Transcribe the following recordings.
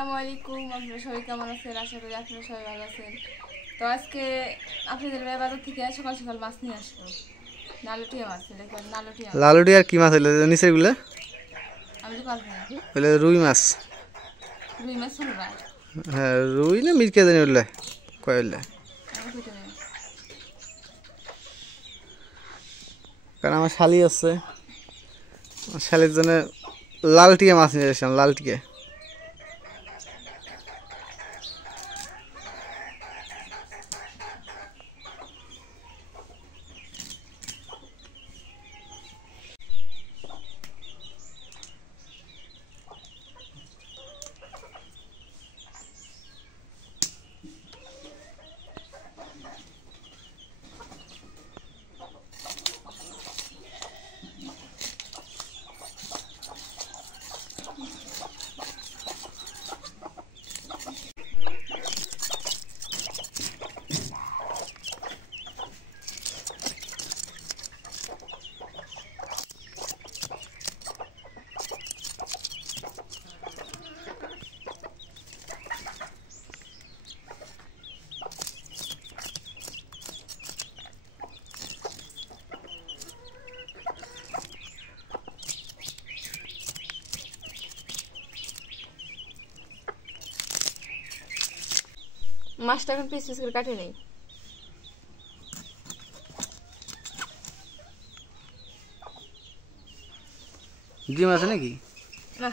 আসসালামু আলাইকুম। আপনারা সবাই কেমন আছেন? আশা করি আপনারা সবাই ভালো আছেন। তো আজকে আপনাদের বাজার থেকে সকাল সকাল মাছ নিয়ে আসলো, নালুটিয়া মাছ। দেখবেন নালুটিয়া মাছ। লালুটিয়ার কি মাছ হইলো নিচের গুলা? আমি তো পারবো না। হইলো রুই মাছ। রুই মাছ হলো না, হ্যাঁ রুই না মিরকে জানি উঠলে কয় উঠলে, আমি কইতে নেই। কারণ আমার শালি আছে, শালির জন্য লালটিয়া মাছ নিয়ে এসেছিলাম। লালটিয়া মাছটা এখন পিস পিস করে কাটে নেই। ডিম আছে নাকি? না,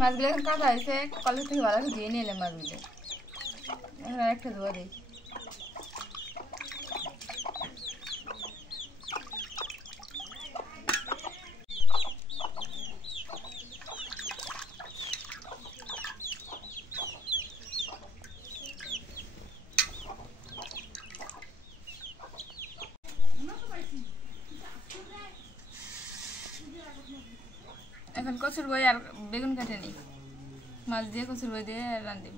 মাছগুলো এখন কাটা হয়েছে, কলেজ থেকে ভালো করে ধুয়ে নিয়ে এলাম মাছগুলো। এখন আর একটা ধোয়া দিই। এখন কচুর বই আর বেগুন কাটে নি, মাছ দিয়ে কচুর বই দিয়ে রাঁধব।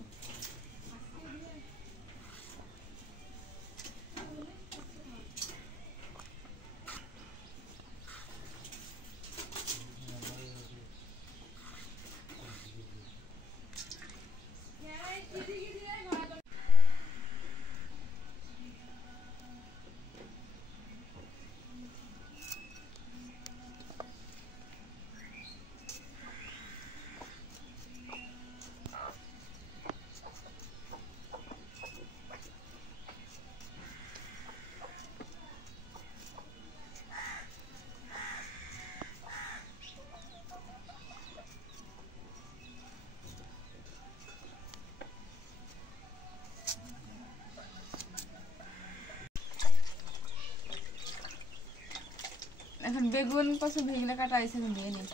এখন বেগুন কচুর বইগুলো কাটা হয়েছে, এখন ধুয়ে নিই।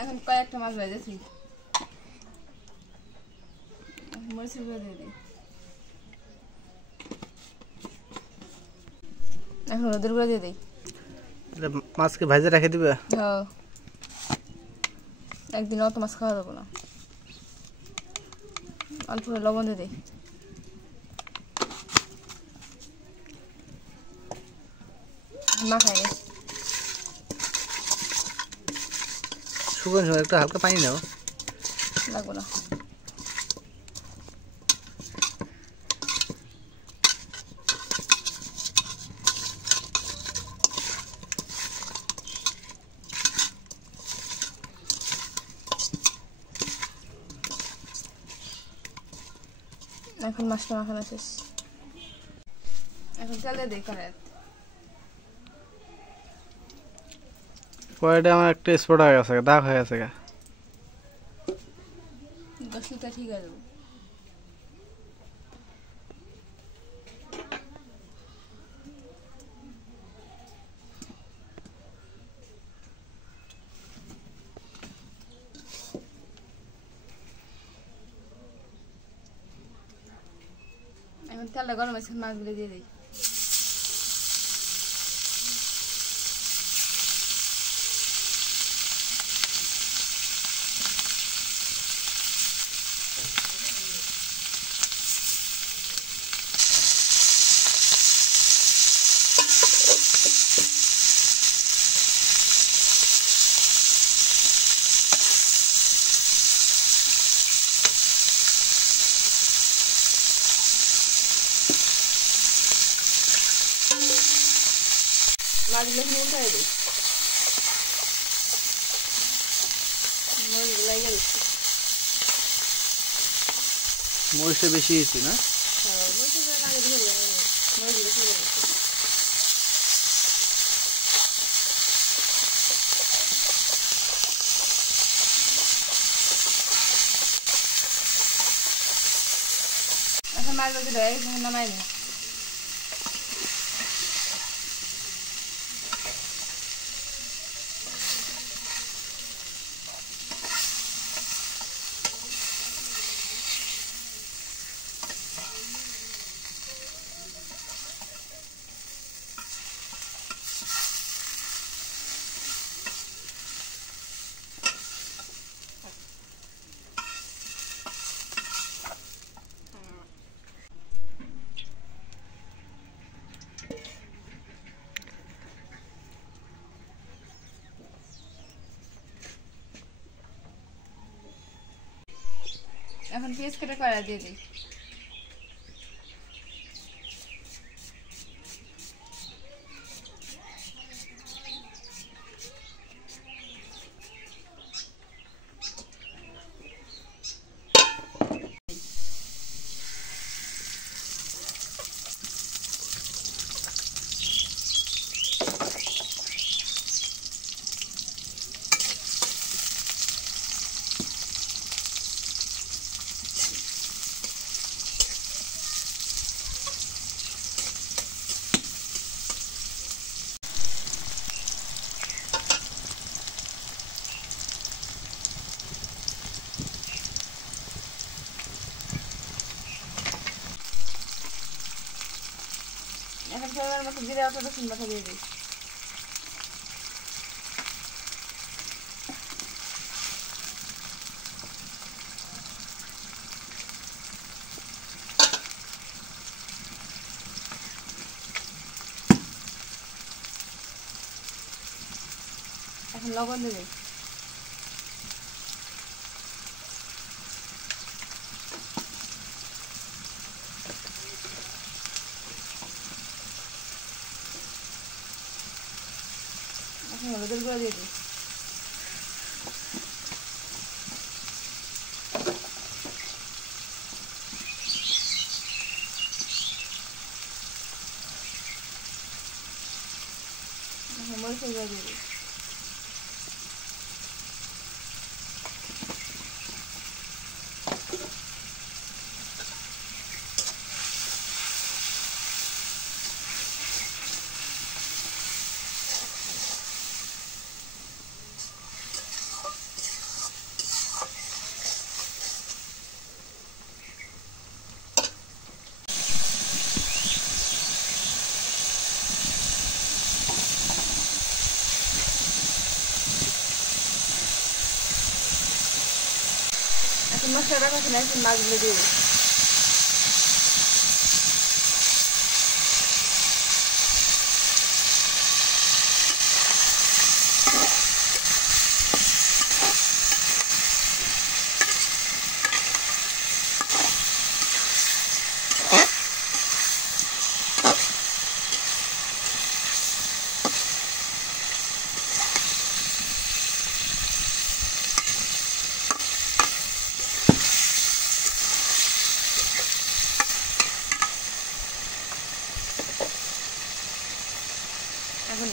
এখন কয়েকটা মাছ ভেজেছি, মরিচের গুঁড়ো দিয়ে দিই। এখন রোদের গুঁড়ো দিয়ে দিই। মাছকে ভাজে রেখে দিবে? হ্যাঁ, একদিন অত মাছ খাওয়া যাবো না। অল্প লবণ দিয়ে দিই। মাখাই নে শুকনো শুকনো একটু হালকা পানি নাও লাগবো না এখন মাছটা মাখানো শেষ এখন তেল দিয়ে দিই কড়াইতে কড়াইটা আমার একটা স্পট হয়ে গেছে দাগ হয়ে গেছে গা 10 লিটার ঠিক আছে এখন তেলটা গরম আছে মাছগুলো দিয়ে দিই মাছগুলো এখন উল্টাই দিই মরিচগুলো লাগিয়ে দিচ্ছি মরিচটা বেশি হয়েছে না মরিচগুলো আগে ধরলে মরিচগুলো ফেলে দিচ্ছি এখন মাছগুলো ধরে নামাই নি এখন পেঁয়াজ কেটে কড়াই দিয়ে দিই এখন পরিমাণ মতো জিরা আর রসুন বাটা দিয়ে দিই এখন লবণ দিয়ে দিই এখন হলুদের গুঁড়ো দিয়ে দিই এখন মরিচের গুঁড়ো দিয়ে দিই এখন মশলাটা কষে নিয়ে এখন মাছগুলো দিয়ে দিই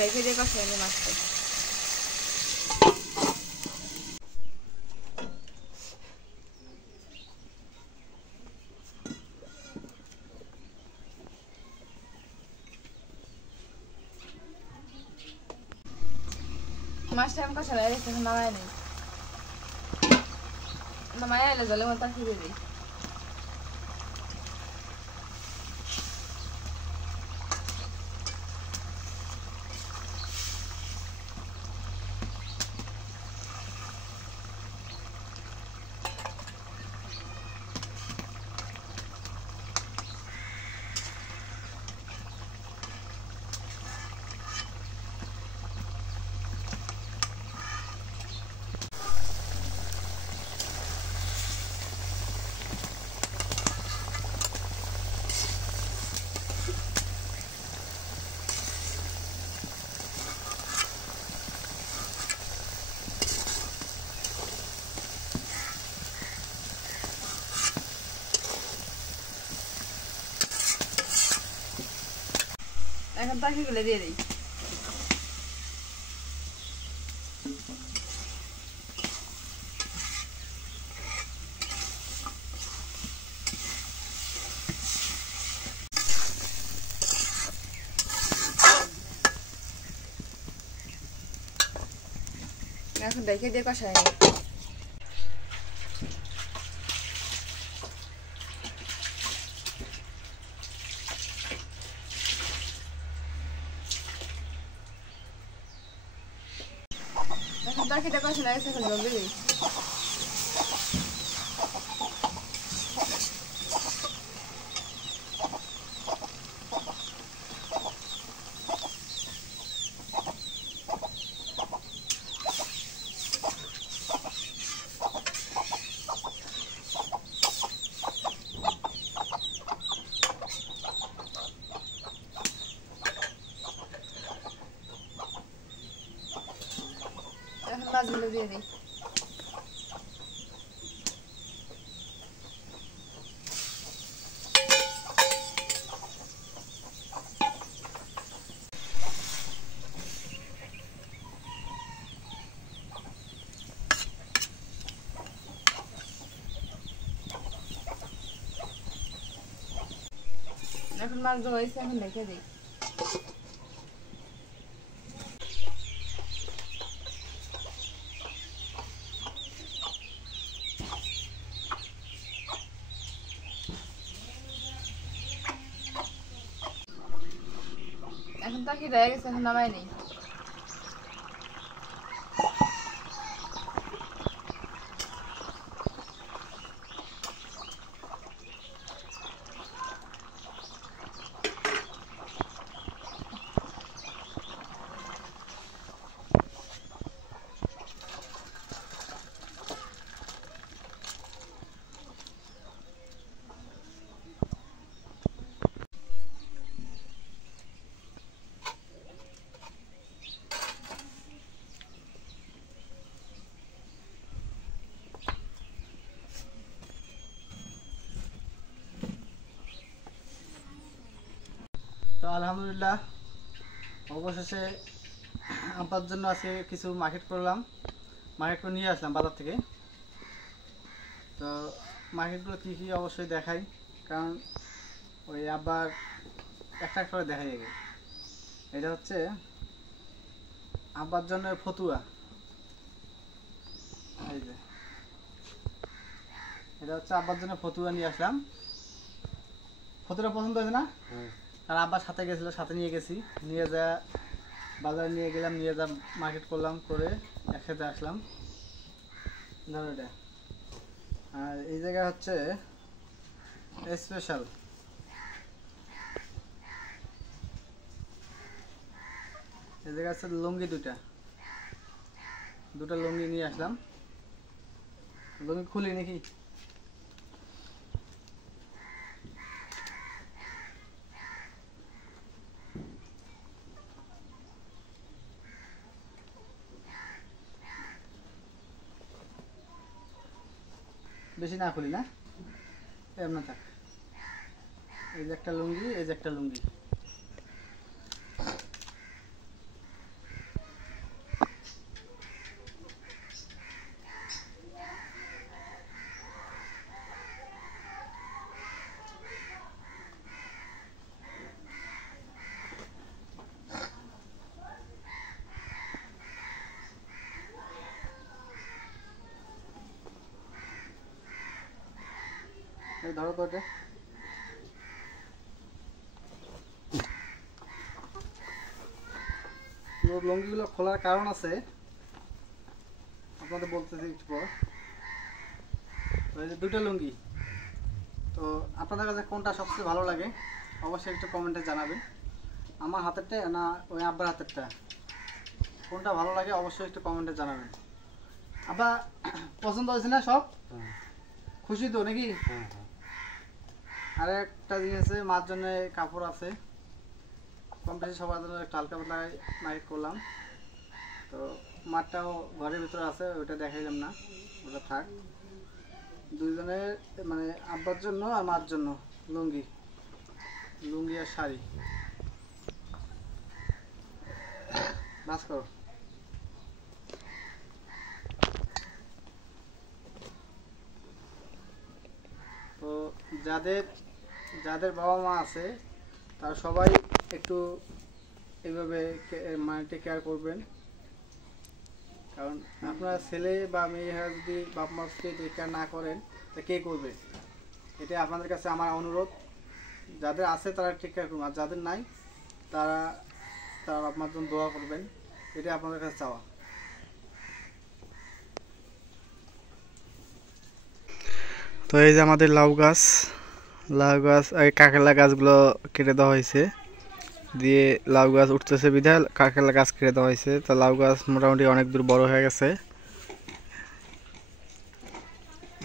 রেখে দিয়ে কষাই নিই মাছটা। মাছটা আমি কষা লাগে রেখে নামাই নেই, নামাই এলে জলের মতো ফিরে দিই। এখন তরকারিগুলো দিয়ে দিই। এখন রেখে দিয়ে কষাই নিই। এখন তরকারিটা কষানো গেছে, এখন জল দিয়ে দিই। এখন মাছগুলো দিয়ে দিই। এখন মাছ দেওয়া হয়েছে, এখন রেখে দিই। এখন তরকারি হয়ে গেছে, এখন নামাই নেই। তো আলহামদুলিল্লাহ অবশেষে আব্বার জন্য আজকে কিছু মার্কেট করলাম, মার্কেট করে নিয়ে আসলাম বাজার থেকে। তো মার্কেটগুলো কী কী অবশ্যই দেখাই, কারণ ওই আব্বার একটা করে দেখাই আগে। এটা হচ্ছে আব্বার জন্য ফতুয়া, এই যে এটা হচ্ছে আব্বার জন্য ফতুয়া নিয়ে আসলাম। ফতুয়া পছন্দ হয়েছে না? আর আব্বার সাথে গেছিল, সাথে নিয়ে গেছি, নিয়ে যা বাজারে নিয়ে গেলাম, নিয়ে যা মার্কেট করলাম, করে একসাথে আসলাম। ধরো এটা। আর এই জায়গায় হচ্ছে স্পেশাল, এই জায়গায় হচ্ছে লুঙ্গি, দুটা লুঙ্গি নিয়ে আসলাম। লুঙ্গি খুলি নাকি? বেশি না খুলি না, এমন থাক। এই যে একটা লুঙ্গি, এই যে একটা লুঙ্গি। দেখি ধরো তো এটা। লুঙ্গিগুলো খোলার কারণ আছে, আপনাদের বলতেছি একটু পর। তো এই যে দুটো লুঙ্গি, তো আপনাদের কাছে কোনটা সবচেয়ে ভালো লাগে অবশ্যই একটু কমেন্টে জানাবেন। আমার হাতেরটা না ওই আব্বার হাতেরটা, কোনটা ভালো লাগে অবশ্যই একটু কমেন্টে জানাবেন। আব্বা পছন্দ হয়েছে না সব? খুশি তো নাকি? আর একটা জিনিস আছে, মার জন্য কাপড় আছে, কম বেশি সবার জন্য একটা হালকা পাতলা মার্কেট করলাম। তো মারটাও ঘরের ভিতরে আছে, ওইটা দেখাইলাম না, ওটা থাক। দুইজনের মানে আব্বার জন্য আর মার জন্য লুঙ্গি, লুঙ্গি আর শাড়ি। বাস করো। তো যাদের যাদের বাবা মা আছে তারা সবাই একটু এইভাবে মানে টেক কেয়ার করবেন, কারণ আপনার ছেলে বা মেয়েরা যদি বাপ মাকে টেক কেয়ার না করেন তা কে করবে? এটা আপনাদের কাছে আমার অনুরোধ, যাদের আছে তারা টেক কেয়ার করবেন, আর যাদের নাই তারা তারা বাপ মার জন্য দোয়া করবেন, এটা আপনাদের কাছে চাওয়া। তো এই যে আমাদের লাউ গাছ, এই কাঁকড়া গাছগুলো কেটে দেওয়া হয়েছে, দিয়ে লাউ গাছ উঠতেছে বিধায় কাঁকড়া গাছ কেটে দেওয়া হয়েছে। তো লাউ গাছ মোটামুটি অনেক দূর বড় হয়ে গেছে,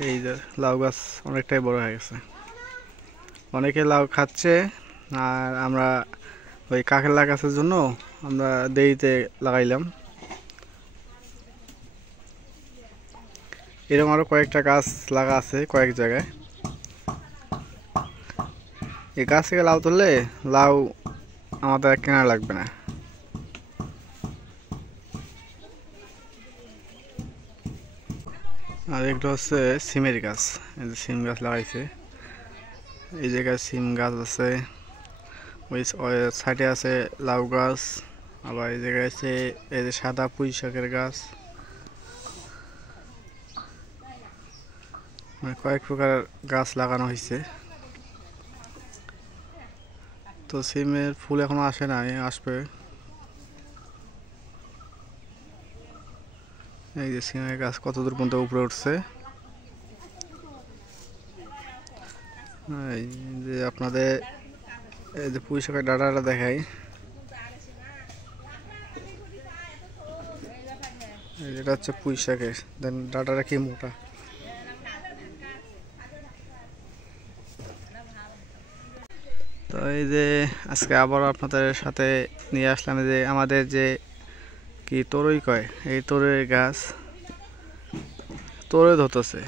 এই যে লাউ গাছ অনেকটাই বড় হয়ে গেছে, অনেকে লাউ খাচ্ছে। আর আমরা ওই কাঁকড়া গাছের জন্য আমরা দেরিতে লাগাইলাম। এরকম আরও কয়েকটা গাছ লাগা আছে কয়েক জায়গায়। এই গাছ থেকে লাউ তুললে লাউ আমাদের কেনা লাগবে না। আর এগুলো হচ্ছে সিমের গাছ, এই যে সিম গাছ লাগাইছে, এই জায়গায় সিম গাছ আছে, ওই সাইডে আছে লাউ গাছ, আবার এই জায়গায় আছে এই যে সাদা পুঁই শাকের গাছ, মানে কয়েক প্রকার গাছ লাগানো হয়েছে। তো সিমের ফুল এখনো আসে নাই, আসবে। এই যে সিমের গাছ কত দূর পর্যন্ত উপরে উঠছে, এই যে আপনাদের এই যে পুঁই শাকের ডাঁটাটা দেখাই, এটা হচ্ছে পুঁই শাকের, দেন ডাঁটাটা কি মোটা। তো এই যে আজকে আবার আপনাদের সাথে নিয়ে আসলাম যে আমাদের যে কি তরই কয়, এই তরই গাছ তরই ধরতেছে,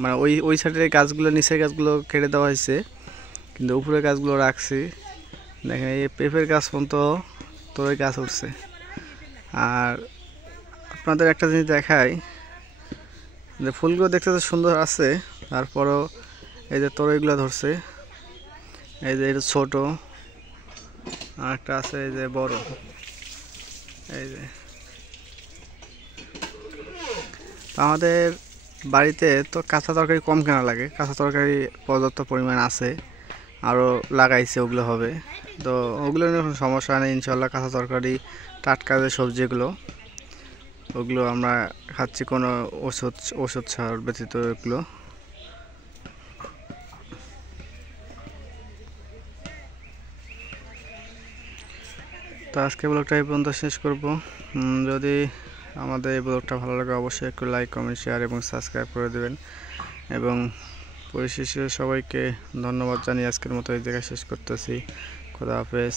মানে ওই সাইডের গাছগুলো নিচের গাছগুলো কেটে দেওয়া হয়েছে, কিন্তু উপরের গাছগুলো রাখছি। দেখেন এই পেঁপের গাছ পর্যন্ত তরই গাছ উঠছে। আর আপনাদের একটা জিনিস দেখাই, যে ফুলগুলো দেখতে তো সুন্দর আছে, তারপরও এই যে তরইগুলো ধরছে, এই যে এটা ছোট, আর একটা আছে এই যে বড়। এই যে আমাদের বাড়িতে তো কাঁচা তরকারি কম কেনা লাগে, কাঁচা তরকারি পর্যাপ্ত পরিমাণ আছে, আরও লাগাইছে, ওগুলো হবে। তো ওগুলো নিয়ে কোনো সমস্যা নেই ইনশাল্লাহ। কাঁচা তরকারি, টাটকা যে সবজিগুলো ওগুলো আমরা খাচ্ছি, কোনো ওষুধ ছাড় ব্যতীত এগুলো। তো আজকে ব্লগটা এই পর্যন্ত শেষ করব। যদি আমাদের এই ব্লগটা ভালো লাগে অবশ্যই একটু লাইক, কমেন্ট, শেয়ার এবং সাবস্ক্রাইব করে দেবেন। এবং পরিশেষে সবাইকে ধন্যবাদ জানিয়ে আজকের মতো এই জায়গায় শেষ করতেছি। খোদা হাফেজ।